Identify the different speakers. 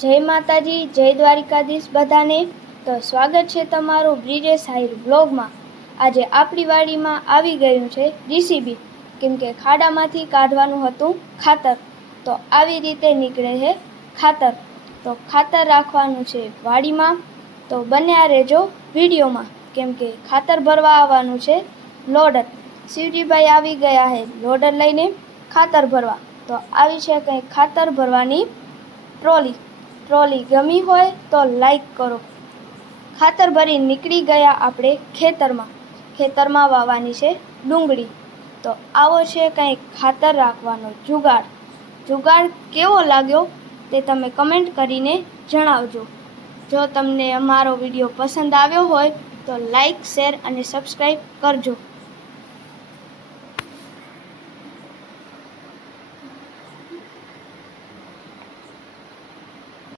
Speaker 1: જય માતાજી, જય દ્વારિકાધીશ બધાને. તો સ્વાગત છે તમારું બ્રિજેશ સાહિર બ્લોગમાં. આજે આપણી વાડીમાં આવી ગયું છે જીસીબી કેમ કે ખાડામાંથી કાઢવાનું હતું ખાતર. તો આવી રીતે નીકળે છે ખાતર. તો ખાતર રાખવાનું છે વાડીમાં. તો બન્યા રહેજો વિડીયોમાં, કેમ કે ખાતર ભરવા આવવાનું છે લોડર. શિવજીભાઈ આવી ગયા છે લોડર લઈને ખાતર ભરવા. તો આવી છે કંઈ ખાતર ભરવાની ટ્રોલી. ટ્રોલી ગમી હોય તો લાઈક કરો. ખાતર ભરી નીકળી ગયા આપણે ખેતરમાં. ખેતરમાં વાવવાની છે ડુંગળી. તો આવો છે કંઈક ખાતર રાખવાનો જુગાડ. જુગાડ કેવો લાગ્યો તે તમે કમેન્ટ કરીને જણાવજો. જો તમને અમારો વીડિયો પસંદ આવ્યો હોય તો લાઈક, શેર અને સબસ્ક્રાઈબ કરજો.